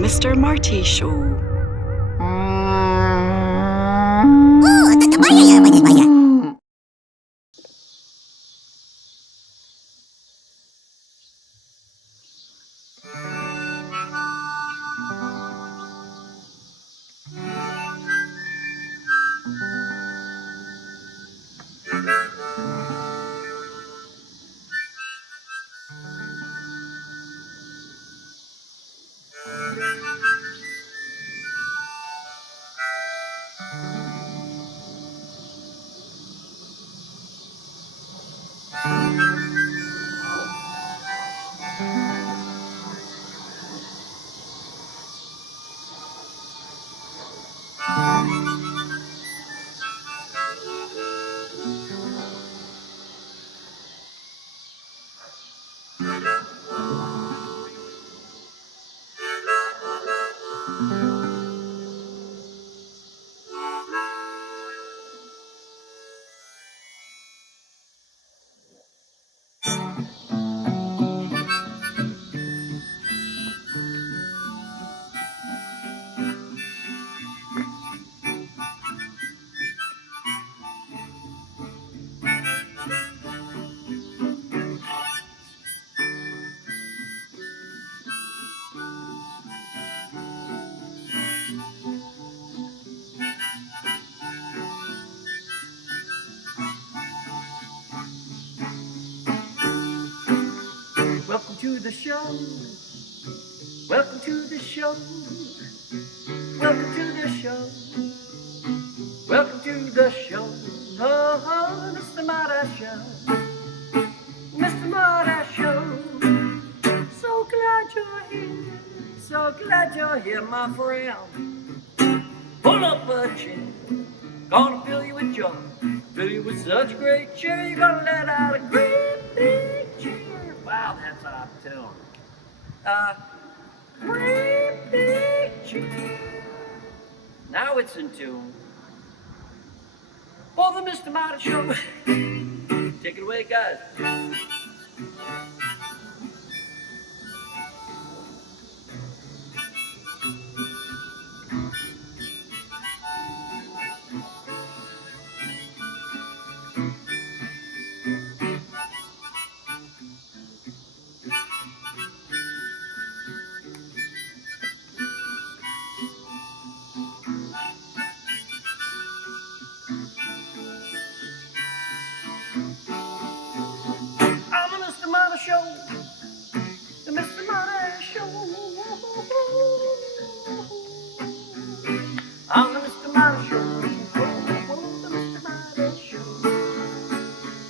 Mr. Marty Show. Welcome to the show. Welcome to the show. Welcome to the show. Welcome to the show. Oh, oh, Mr. Marty Show. Mr. Marty Show. So glad you're here. So glad you're here, my friend. Pull up a chair. Gonna fill you with joy. Fill you with such great cheer. You're gonna let out a great big cheer. Wow, that's out of tune. Great big cheer. Now it's in tune. For the Mr. Marty Show. Take it away, guys. I'm the Mr. Marty Show. The Mr. Marty Show.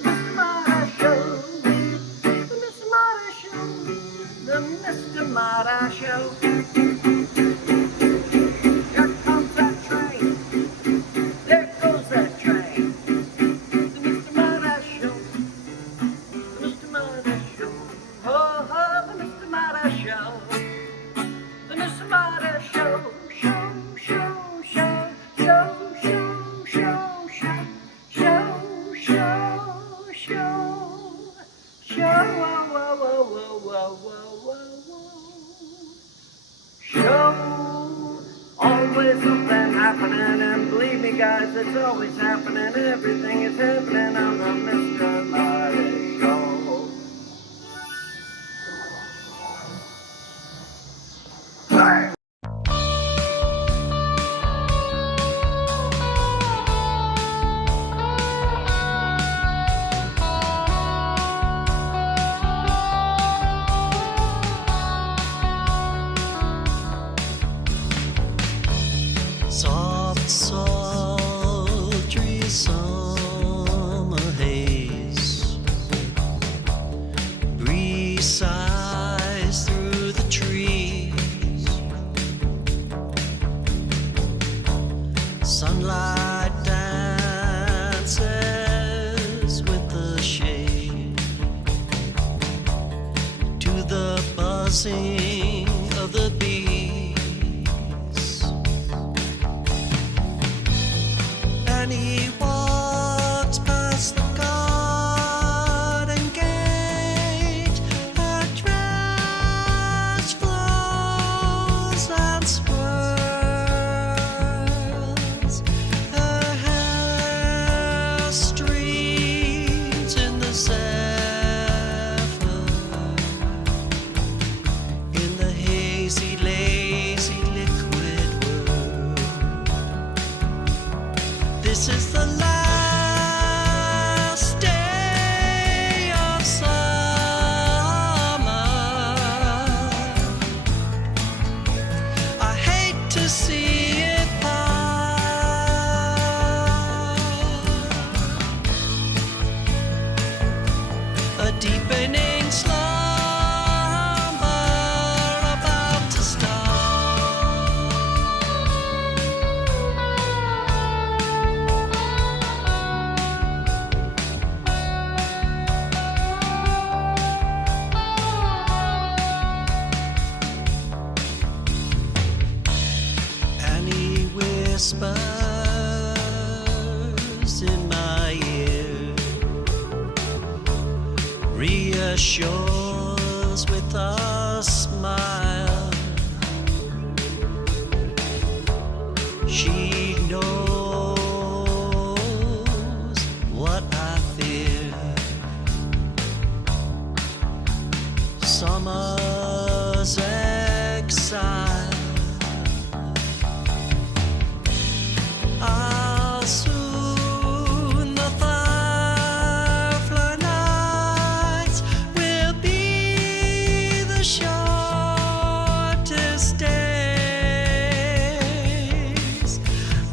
The Mr. Marty Show. The Mr. Marty Show. The Mr. Marty Show. Here comes that train. There goes that train. The Mr. Marty Show. The Mr. Marty Show. Oh, oh, the Mr. Marty Show. The Mr. Marty Show. Always something happening, and believe me guys, it's always happening. Everything is happening on the Mr. Marty Show. Bang! Soft, sultry summer haze, breeze sighs through the trees, sunlight dances with the shade to the buzzing of the bees. And he walks past the garden gate. Her dress flows reassures with a smile. She knows what I fear. Summer's exile. I'll soon the firefly nights will be the shortest days.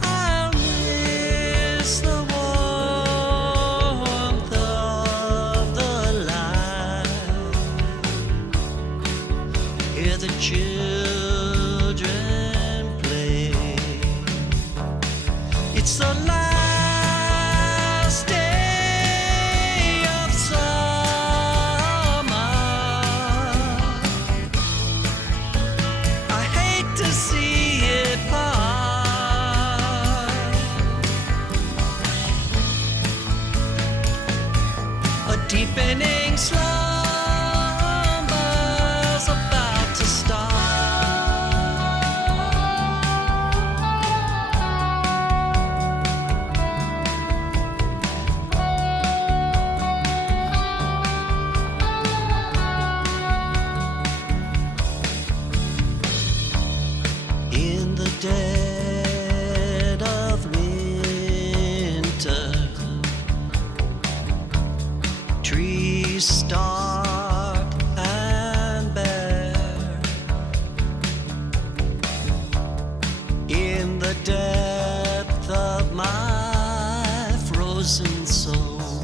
I'll miss the warmth of the light. Hear the children play. It's the last day of summer. I hate to see it part. A deepening slumber's about to start. In the dead of winter, trees stark and bare. In the depth of my frozen soul,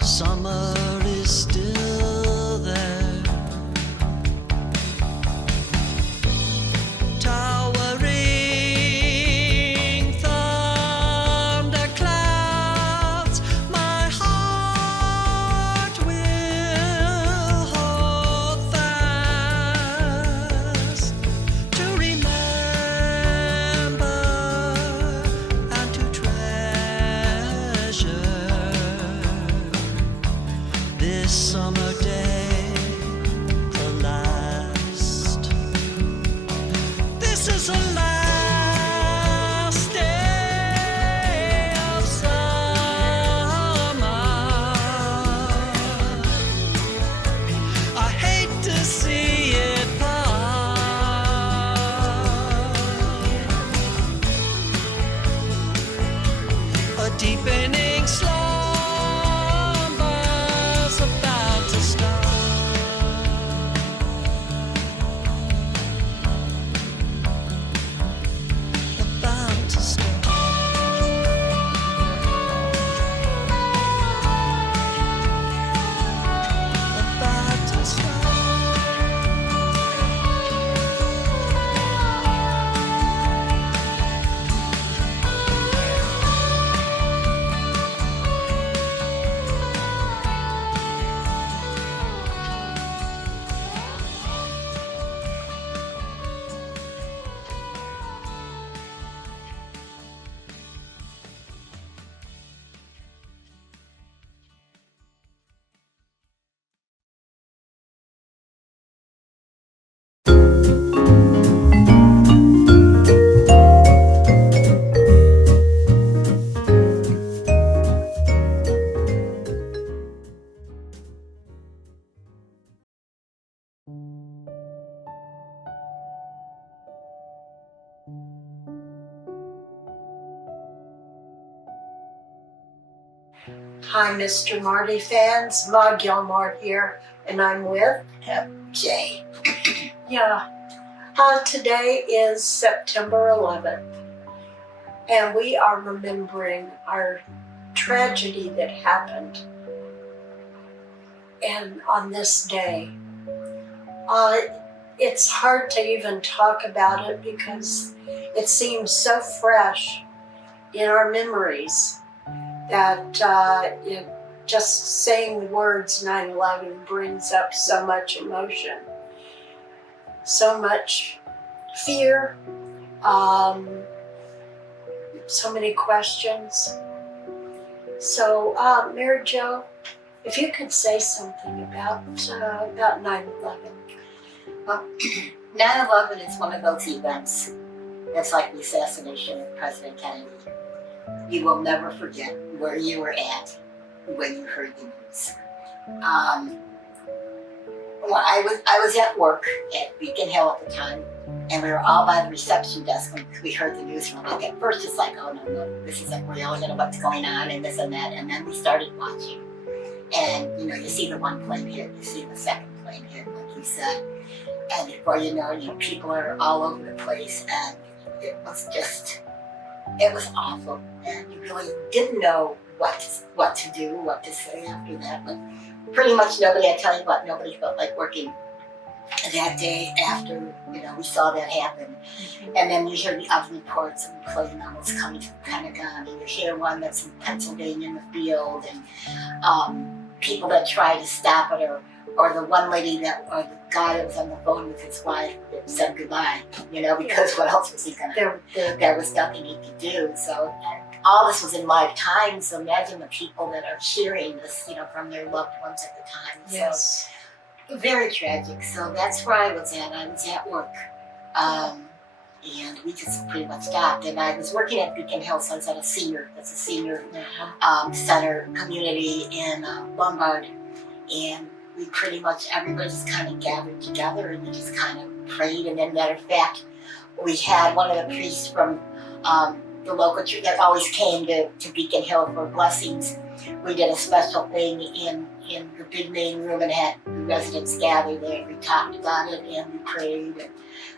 summer is still there. Towering thunderclouds, my heart will hold fast to remember and to treasure this summer day, the last. This is the last day of summer. I hate to see it part. A deepening slumber's about to start. About to start. About to start. Hi, Mr. Marty fans. Ma Gilmore here, and I'm with Jay. Yeah, today is September 11th, and we are remembering our tragedy that happened and on this day. It's hard to even talk about it because it seems so fresh in our memories that just saying the words 9/11 brings up so much emotion, so much fear, so many questions. So, Mary Jo, if you could say something about 9/11. Well, 9/11 is one of those events that's like the assassination of President Kennedy. You will never forget where you were at when you heard the news. Well, I was at work at Beacon Hill at the time, and we were all by the reception desk when we heard the news. And like, at first it's like, oh no, this isn't real, what's going on and this and that. And then we started watching. And you see the one plane hit, you see the second plane hit, like you said. And before you know, people are all over the place, and it was awful. And you really didn't know what to do, what to say after that. But pretty much nobody felt like working that day after, we saw that happen. And then you hear the other reports of the plane almost coming to the Pentagon, and you hear one that's in Pennsylvania in the field, and people that try to stop it, or the one lady or the guy that was on the phone with his wife that said goodbye, because what else was he going to do? There was nothing he could do. So all this was in live time, so imagine the people that are hearing this, from their loved ones at the time. Yes. So very tragic. So that's where I was at. I was at work. And we just pretty much stopped. And I was working at Beacon Hill, so I was at a senior center community in Lombard. And we pretty much, everybody just kind of gathered together and we just kind of prayed. And then, matter of fact, we had one of the priests from the local church that always came to Beacon Hill for blessings. We did a special thing in the big main room and had the residents gather there. We talked about it and we prayed. And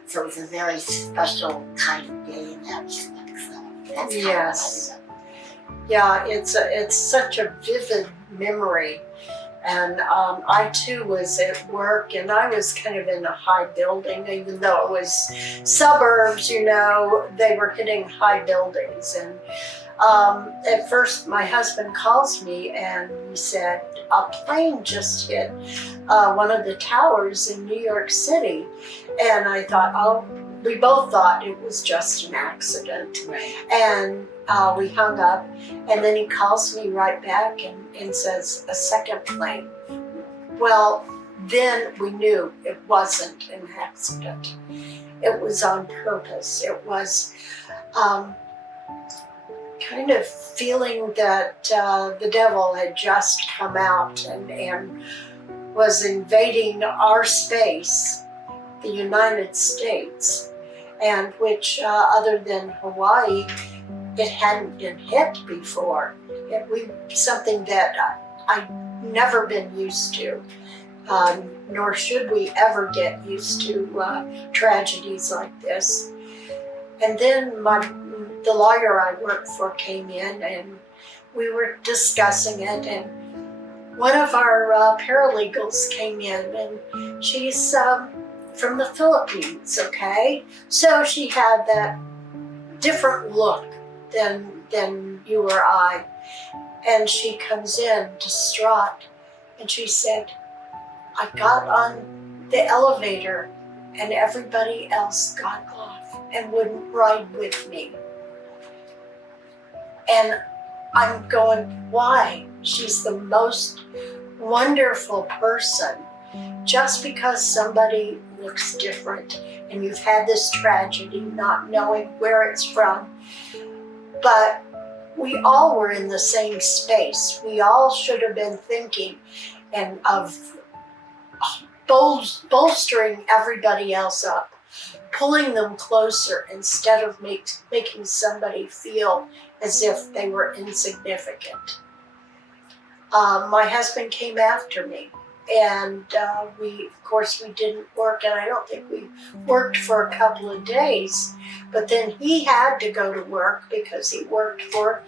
so it was a very special kind of day in that respect. So that's kind Yes. of what I remember. Yeah, it's such a vivid memory. And I too was at work, and I was kind of in a high building, even though it was suburbs, they were hitting high buildings. And at first my husband calls me and he said, a plane just hit one of the towers in New York City. And I thought, we both thought it was just an accident. Right. And we hung up, and then he calls me right back and says, a second plane. Well, then we knew it wasn't an accident. It was on purpose. It was kind of feeling that the devil had just come out and was invading our space, the United States, and which, other than Hawaii, it hadn't been hit before. Something that I've never been used to, nor should we ever get used to tragedies like this. And then the lawyer I worked for came in, and we were discussing it, and one of our paralegals came in, and she's from the Philippines, okay? So she had that different look than you or I. And she comes in distraught, and she said, I got on the elevator and everybody else got off and wouldn't ride with me. And I'm going, why? She's the most wonderful person. Just because somebody looks different and you've had this tragedy, not knowing where it's from, but we all were in the same space. We all should have been thinking and of bolstering everybody else up, pulling them closer instead of making somebody feel as if they were insignificant. My husband came after me, and of course we didn't work, and I don't think we worked for a couple of days, but then he had to go to work because he worked for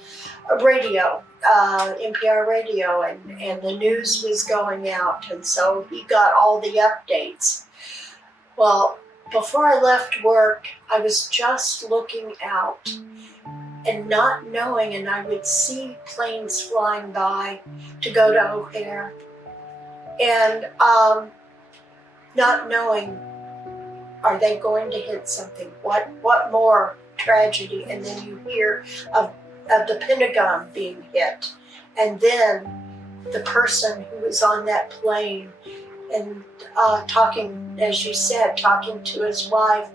a radio, NPR radio, and the news was going out, and so he got all the updates. Well, before I left work, I was just looking out and not knowing, and I would see planes flying by to go to O'Hare, and not knowing, are they going to hit something? What more tragedy? And then you hear of the Pentagon being hit, And then the person who was on that plane and talking, as you said, talking to his wife,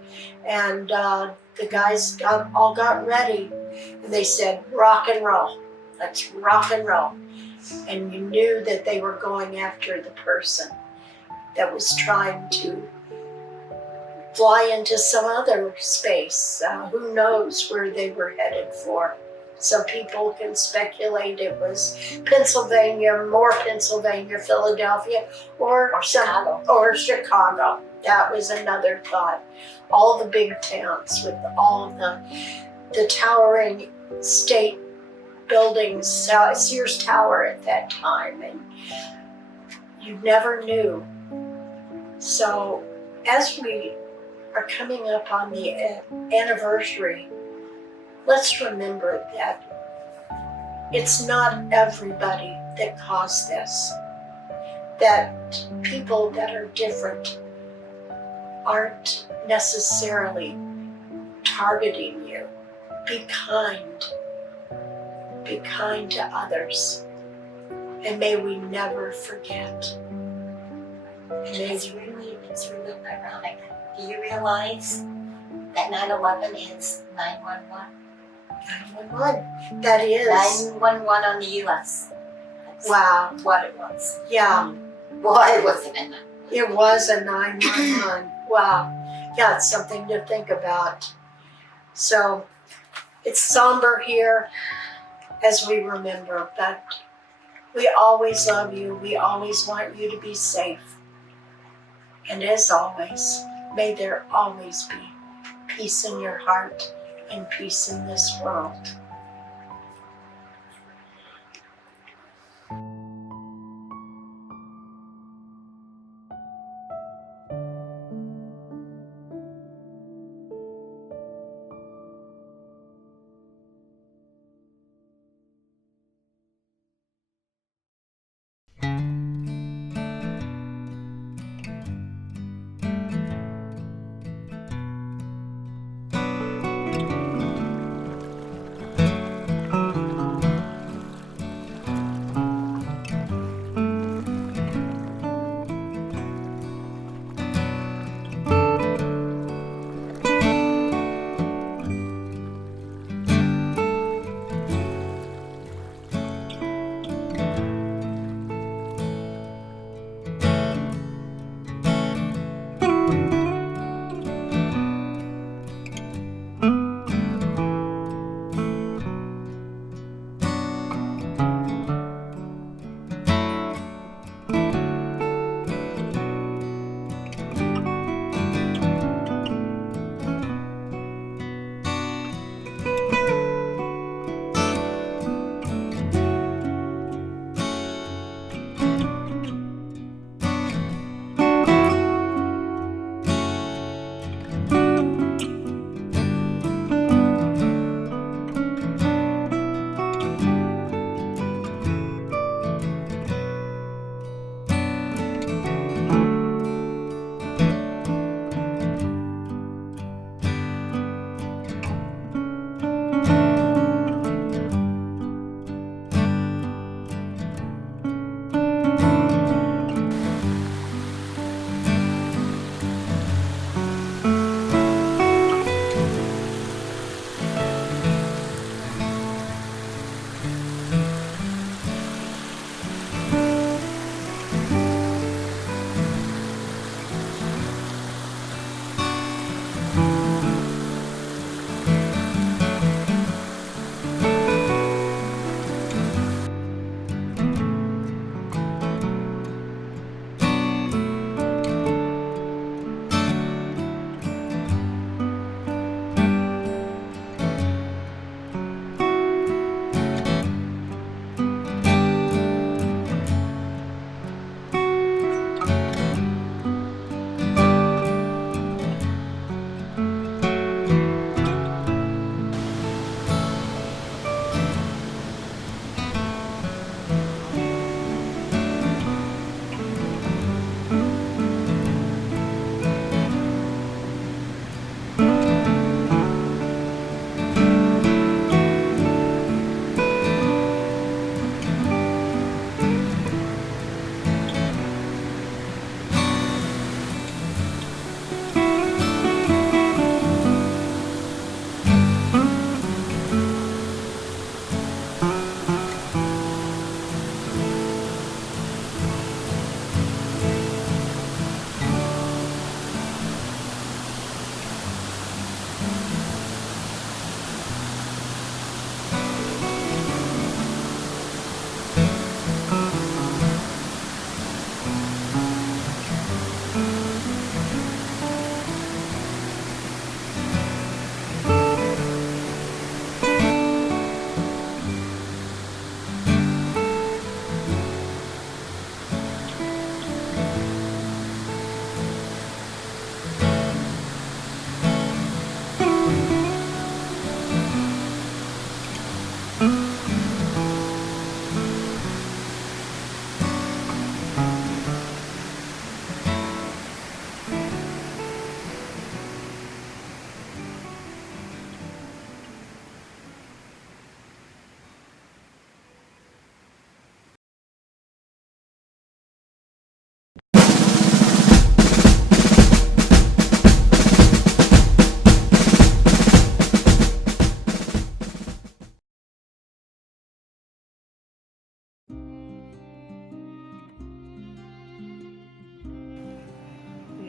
and the guys all got ready, and they said, rock and roll, let's rock and roll. And you knew that they were going after the person that was trying to fly into some other space. Who knows where they were headed for? Some people can speculate it was Pennsylvania, Philadelphia, or Chicago. Or Chicago. That was another thought. All the big towns with all the towering state buildings, Sears Tower at that time, and you never knew. So as we are coming up on the anniversary, let's remember that it's not everybody that caused this, that people that are different aren't necessarily targeting you. Be kind. Be kind to others. And may we never forget. It's really ironic. Do you realize that 9/11 is 911? 911. That is. 911 on the U.S. That's Wow. what it was. Yeah. Boy, was it in that. It was a 911. Wow. Yeah, it's something to think about. So it's somber here as we remember, but we always love you. We always want you to be safe. And as always, may there always be peace in your heart and peace in this world.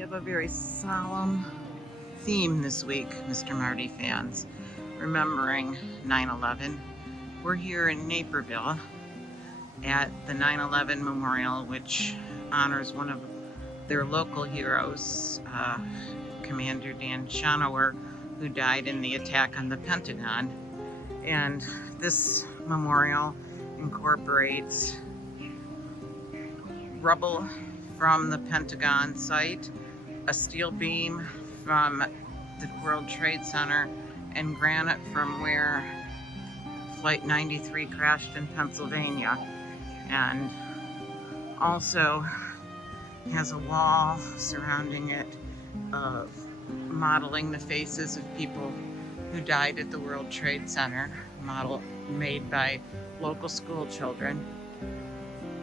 have a very solemn theme this week, Mr. Marty fans, remembering 9/11. We're here in Naperville at the 9/11 Memorial, which honors one of their local heroes, Commander Dan Shonower, who died in the attack on the Pentagon. And this memorial incorporates rubble from the Pentagon site, a steel beam from the World Trade Center, and granite from where Flight 93 crashed in Pennsylvania. And also has a wall surrounding it of modeling the faces of people who died at the World Trade Center, model made by local school children.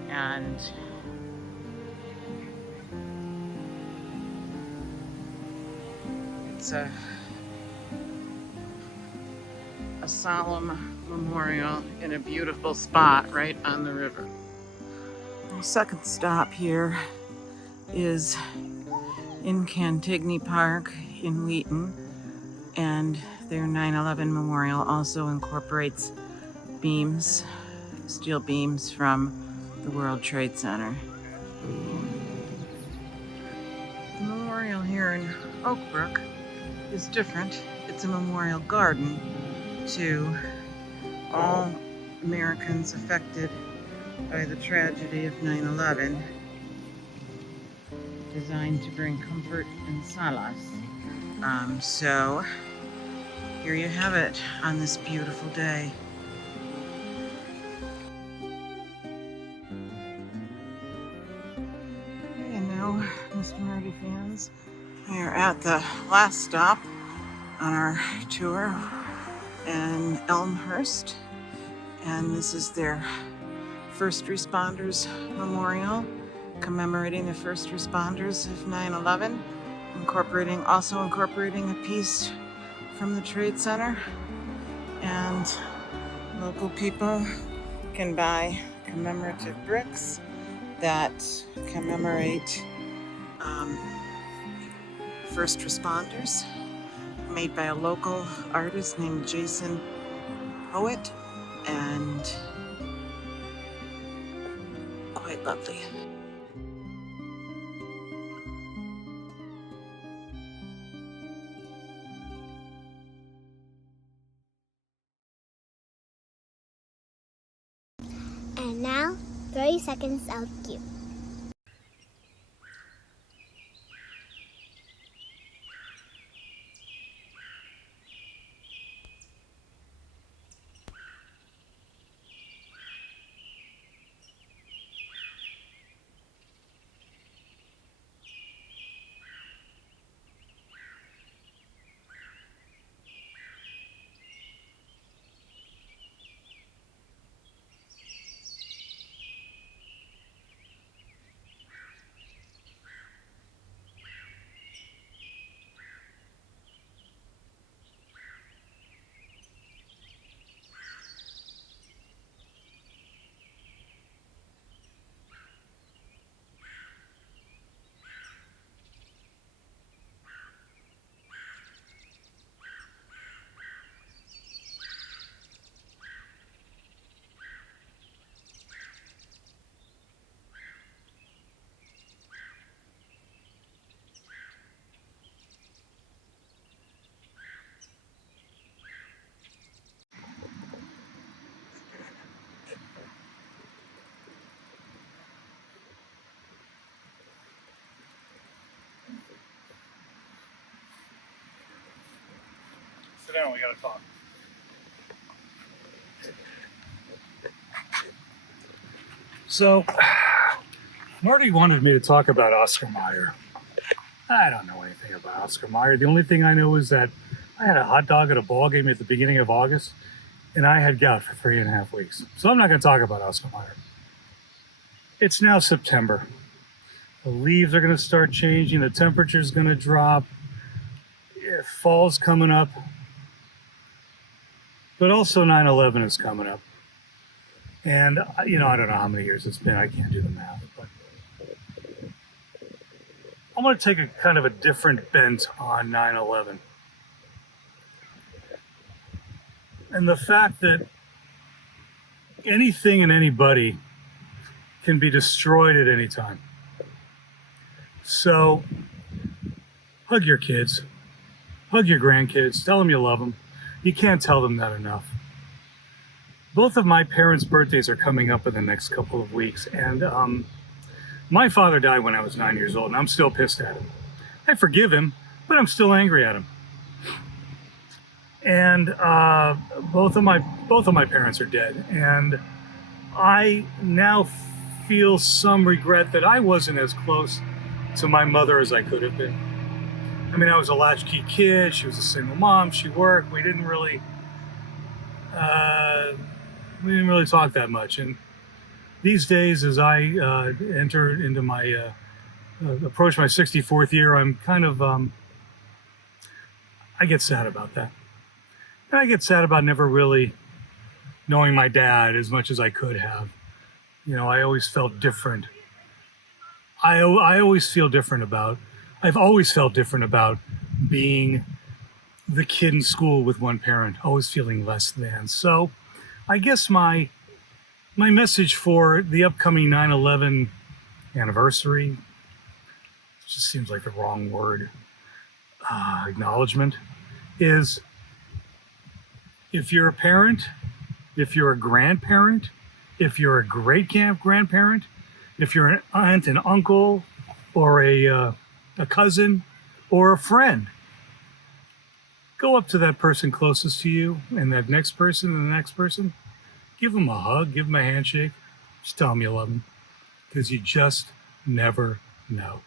And it's a solemn memorial in a beautiful spot right on the river. Our second stop here is in Cantigny Park in Wheaton, and their 9/11 memorial also incorporates beams, steel beams from the World Trade Center. The memorial here in Oak Brook is different. It's a memorial garden to all Americans affected by the tragedy of 9/11, designed to bring comfort and solace. So here you have it on this beautiful day. And now, Mr. Marty fans, we are at the last stop on our tour in Elmhurst, and this is their First Responders Memorial, commemorating the first responders of 9/11, also incorporating a piece from the Trade Center. And local people can buy commemorative bricks that commemorate first responders, made by a local artist named Jason Poet, and quite lovely. And now, 30 seconds of cue. Sit down, we gotta talk. So, Marty wanted me to talk about Oscar Mayer. I don't know anything about Oscar Mayer. The only thing I know is that I had a hot dog at a ball game at the beginning of August, and I had gout for 3.5 weeks. So I'm not gonna talk about Oscar Mayer. It's now September. The leaves are gonna start changing, the temperature's gonna drop, fall's coming up. But also 9/11 is coming up. And, I don't know how many years it's been. I can't do the math. But I'm going to take a kind of a different bent on 9/11. And the fact that anything and anybody can be destroyed at any time. So, hug your kids, hug your grandkids, tell them you love them. You can't tell them that enough. Both of my parents' birthdays are coming up in the next couple of weeks, and my father died when I was 9 years old, and I'm still pissed at him. I forgive him, but I'm still angry at him. And both of my parents are dead, and I now feel some regret that I wasn't as close to my mother as I could have been. I mean, I was a latchkey kid. She was a single mom. She worked. We didn't really talk that much. And these days, as I enter into my approach my 64th year, I'm kind of I get sad about that. And I get sad about never really knowing my dad as much as I could have. You know, I always felt different. I've always felt different about being the kid in school with one parent, always feeling less than. So I guess my message for the upcoming 9/11 anniversary, just seems like the wrong word, acknowledgement, is if you're a parent, if you're a grandparent, if you're a great-grandparent, if you're an aunt and uncle, or a cousin, or a friend, go up to that person closest to you, and that next person, and the next person. Give them a hug, give them a handshake. Just tell them you love them, because you just never know.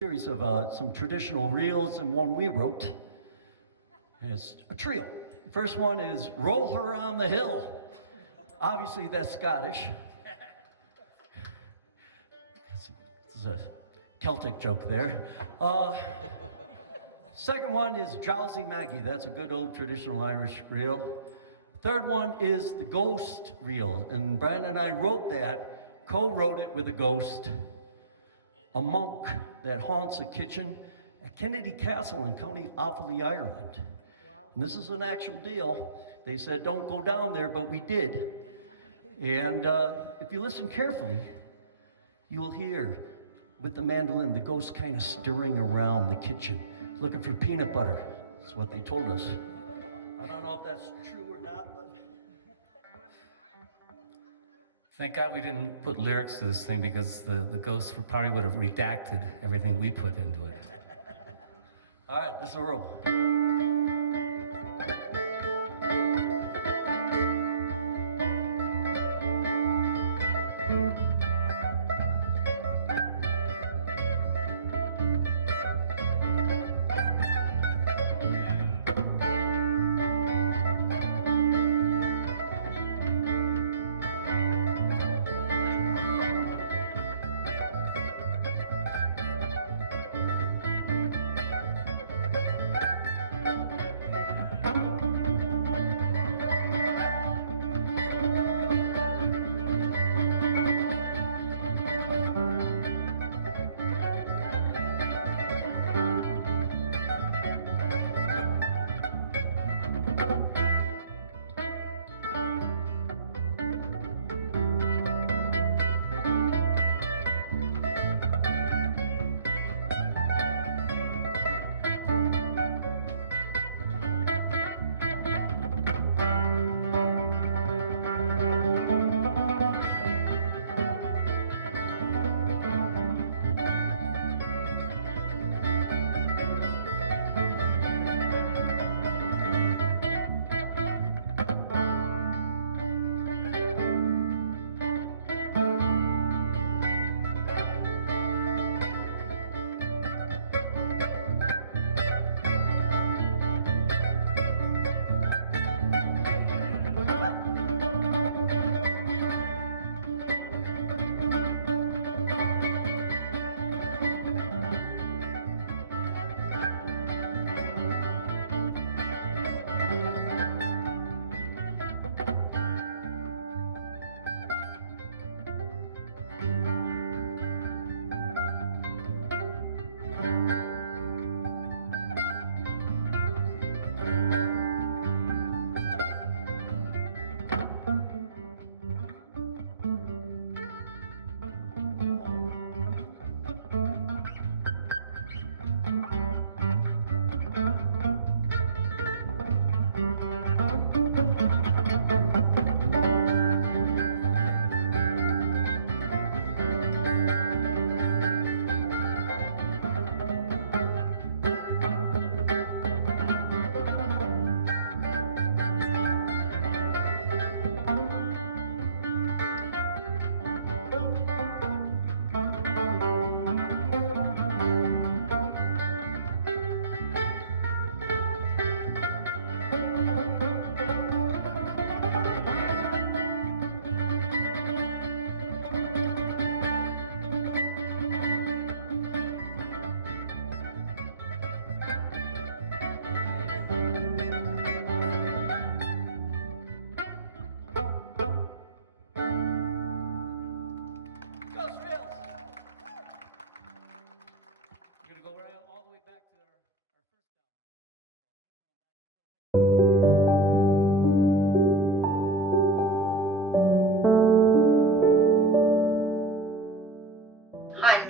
Series of some traditional reels, and one we wrote is a trio. The first one is Roll Her on the Hill. Obviously that's Scottish. This is a Celtic joke there. Second one is Jolsy Maggie. That's a good old traditional Irish reel. Third one is the Ghost Reel, and Brian and I wrote that, co-wrote it with a ghost, a monk that haunts a kitchen at Kennedy Castle in County Offaly, Ireland. And this is an actual deal. They said don't go down there, but we did. And if you listen carefully, you will hear with the mandolin the ghost kind of stirring around the kitchen, looking for peanut butter. That's what they told us. I don't know if that's true or not. Thank God we didn't put lyrics to this thing, because the ghosts probably would have redacted everything we put into it. All right, this is a roll.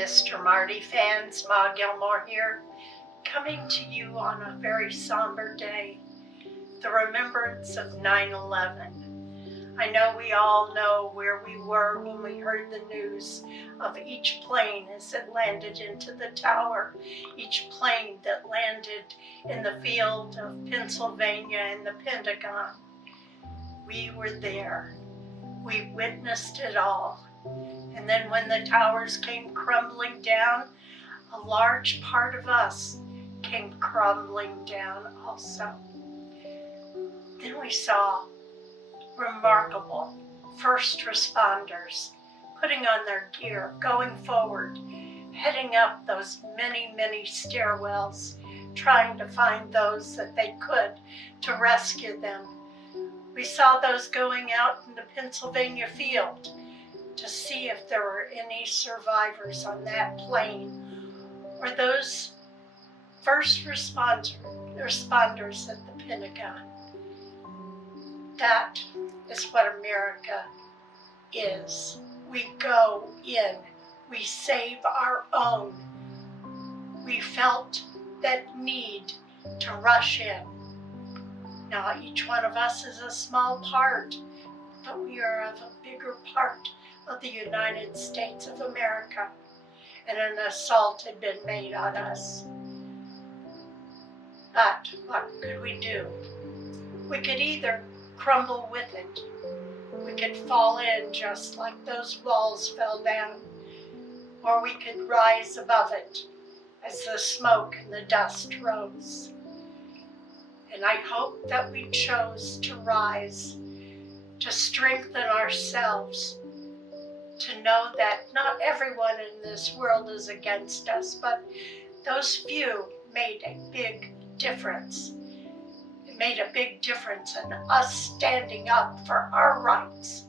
Mr. Marty fans, Ma Gilmore here, coming to you on a very somber day, the remembrance of 9/11. I know we all know where we were when we heard the news of each plane as it landed into the tower, each plane that landed in the field of Pennsylvania and the Pentagon. We were there. We witnessed it all. And then when the towers came crumbling down, a large part of us came crumbling down also. Then we saw remarkable first responders putting on their gear, going forward, heading up those many, many stairwells, trying to find those that they could to rescue them. We saw those going out in the Pennsylvania field to see if there were any survivors on that plane, or those first responders at the Pentagon. That is what America is. We go in, we save our own. We felt that need to rush in. Now, each one of us is a small part, but we are of a bigger part of the United States of America, and an assault had been made on us. But what could we do? We could either crumble with it. We could fall in just like those walls fell down, or we could rise above it as the smoke and the dust rose. And I hope that we chose to rise, to strengthen ourselves, to know that not everyone in this world is against us, but those few made a big difference. It made a big difference in us standing up for our rights,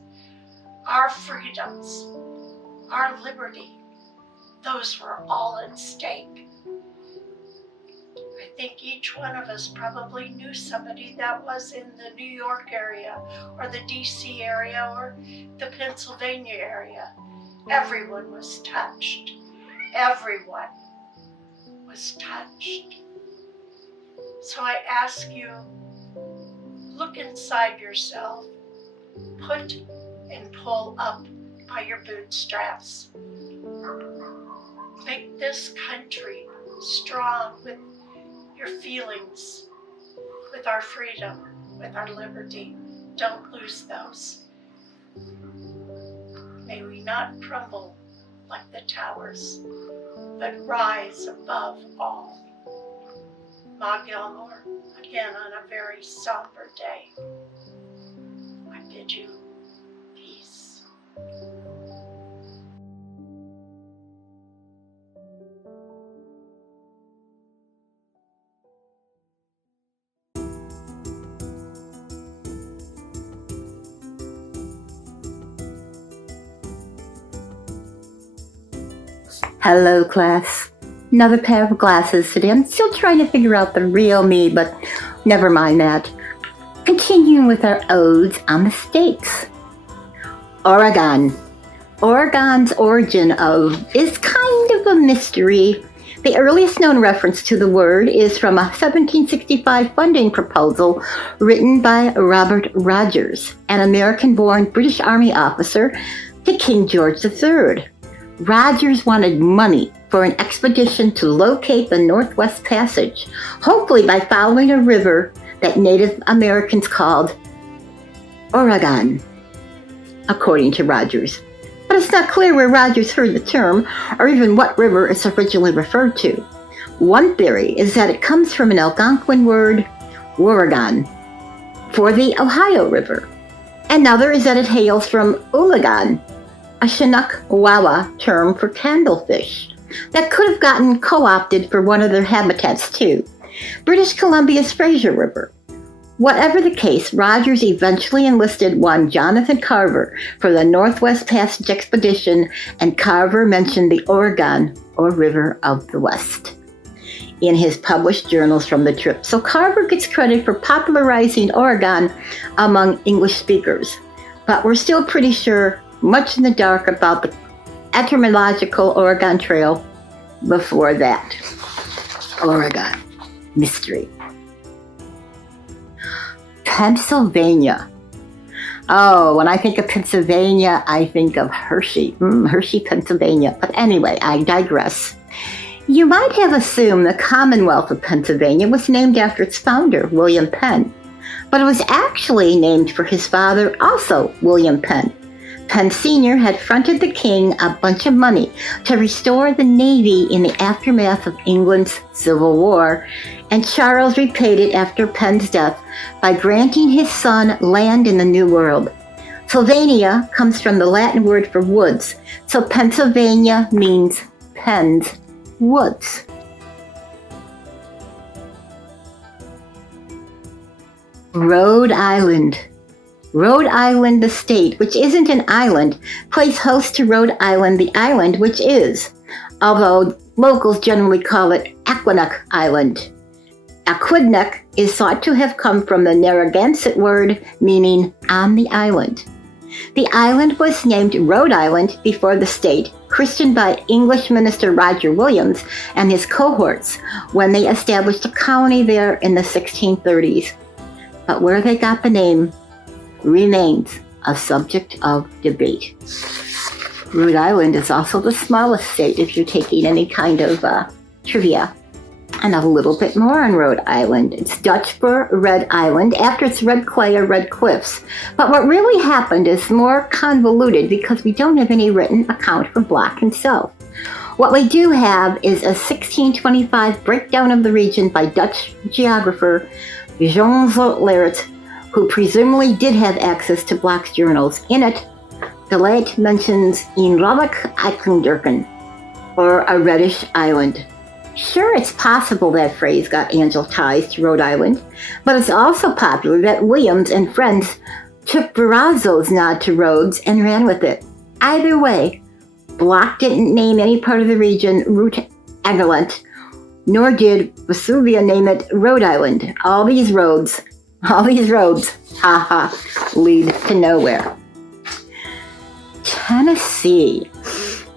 our freedoms, our liberty. Those were all at stake. I think each one of us probably knew somebody that was in the New York area, or the DC area, or the Pennsylvania area. Everyone was touched. Everyone was touched. So I ask you, look inside yourself, put and pull up by your bootstraps. Make this country strong with your feelings, with our freedom, with our liberty. Don't lose those. May we not crumble like the towers, but rise above all. Ma Gilmore, again on a very somber day, I bid you peace. Hello, class. Another pair of glasses today. I'm still trying to figure out the real me, but never mind that. Continuing with our odes on the states. Oregon. Oregon's origin is kind of a mystery. The earliest known reference to the word is from a 1765 funding proposal written by Robert Rogers, an American-born British Army officer, to King George III. Rogers wanted money for an expedition to locate the Northwest Passage, hopefully by following a river that Native Americans called Oregon, according to Rogers. But it's not clear where Rogers heard the term, or even what river it's originally referred to. One theory is that it comes from an Algonquin word, Oregon, for the Ohio River. Another is that it hails from Oregon, a Chinook Wawa term for candlefish that could have gotten co-opted for one of their habitats too, British Columbia's Fraser River. Whatever the case, Rogers eventually enlisted one Jonathan Carver for the Northwest Passage expedition, and Carver mentioned the Oregon, or River of the West, in his published journals from the trip. So Carver gets credit for popularizing Oregon among English speakers, but we're still pretty sure, much in the dark, about the etymological Oregon Trail before that. Oregon. Mystery. Pennsylvania. Oh, when I think of Pennsylvania, I think of Hershey. Hershey, Pennsylvania. But anyway, I digress. You might have assumed the Commonwealth of Pennsylvania was named after its founder, William Penn. But it was actually named for his father, also William Penn. Penn Sr. had fronted the king a bunch of money to restore the Navy in the aftermath of England's Civil War, and Charles repaid it after Penn's death by granting his son land in the New World. Sylvania comes from the Latin word for woods, so Pennsylvania means Penn's woods. Rhode Island. Rhode Island, the state, which isn't an island, plays host to Rhode Island, the island, which is, although locals generally call it Aquidneck Island. Aquidneck is thought to have come from the Narragansett word meaning on the island. The island was named Rhode Island before the state, christened by English minister Roger Williams and his cohorts when they established a colony there in the 1630s. But where they got the name remains a subject of debate. Rhode Island is also the smallest state if you're taking any kind of trivia. And a little bit more on Rhode Island. It's Dutch for Red Island, after its red clay or red cliffs. But what really happened is more convoluted because we don't have any written account from Block himself. What we do have is a 1625 breakdown of the region by Dutch geographer Jean Zotlaert, who presumably did have access to Block's journals. In it, the Laet mentions een Robak Eikenderken, or a reddish island. Sure, it's possible that phrase got angel ties to Rhode Island, but it's also popular that Williams and friends took Verrazzo's nod to Rhodes and ran with it. Either way, Block didn't name any part of the region Root Agerlant, nor did Vesuvia name it Rhode Island. All these roads, lead to nowhere. Tennessee.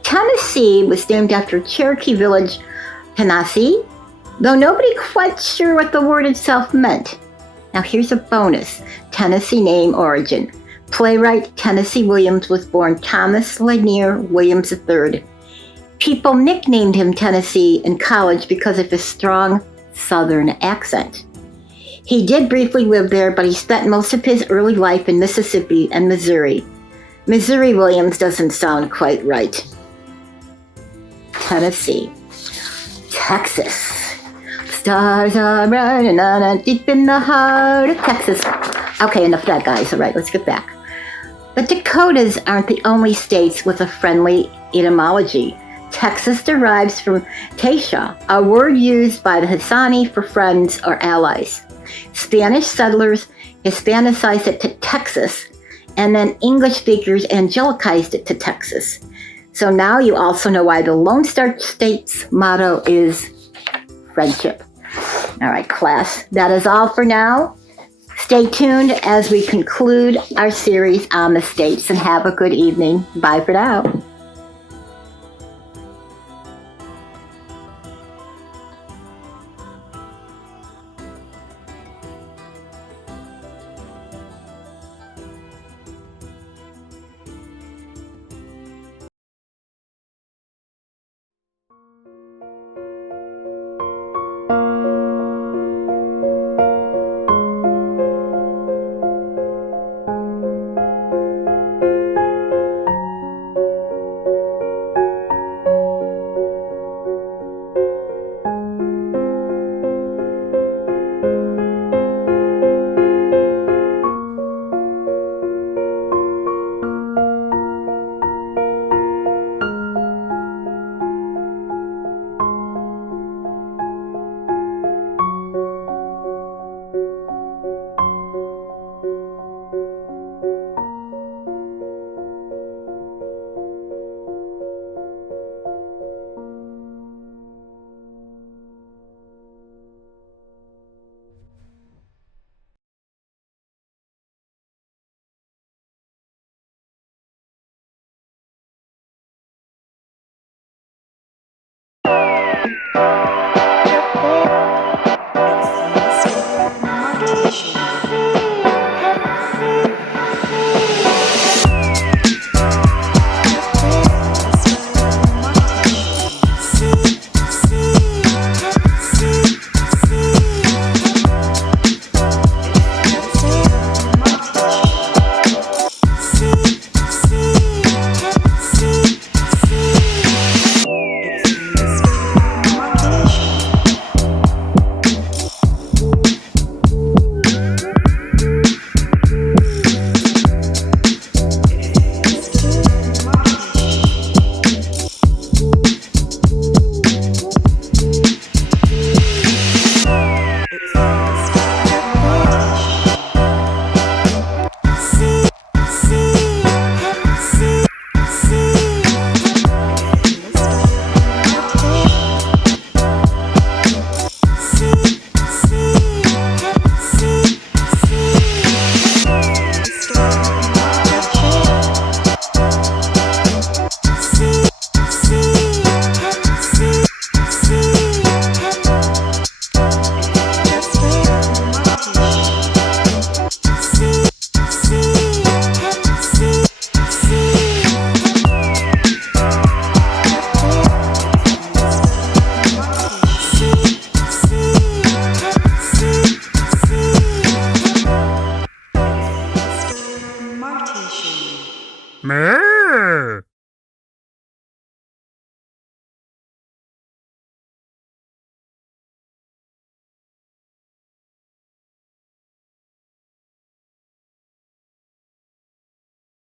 Tennessee was named after Cherokee village Tennessee, though nobody quite sure what the word itself meant. Now here's a bonus Tennessee name origin. Playwright Tennessee Williams was born Thomas Lanier Williams III. People nicknamed him Tennessee in college because of his strong Southern accent. He did briefly live there, but he spent most of his early life in Mississippi and Missouri. Missouri Williams doesn't sound quite right. Tennessee. Texas. Stars are burning on deep in the heart of Texas. Okay, enough of that, guys. All right, let's get back. The Dakotas aren't the only states with a friendly etymology. Texas derives from Taisha, a word used by the Hassani for friends or allies. Spanish settlers Hispanicized it to Texas, and then English speakers Angelicized it to Texas. So now you also know why the Lone Star State's motto is friendship. All right, class, that is all for now. Stay tuned as we conclude our series on the states, and have a good evening. Bye for now.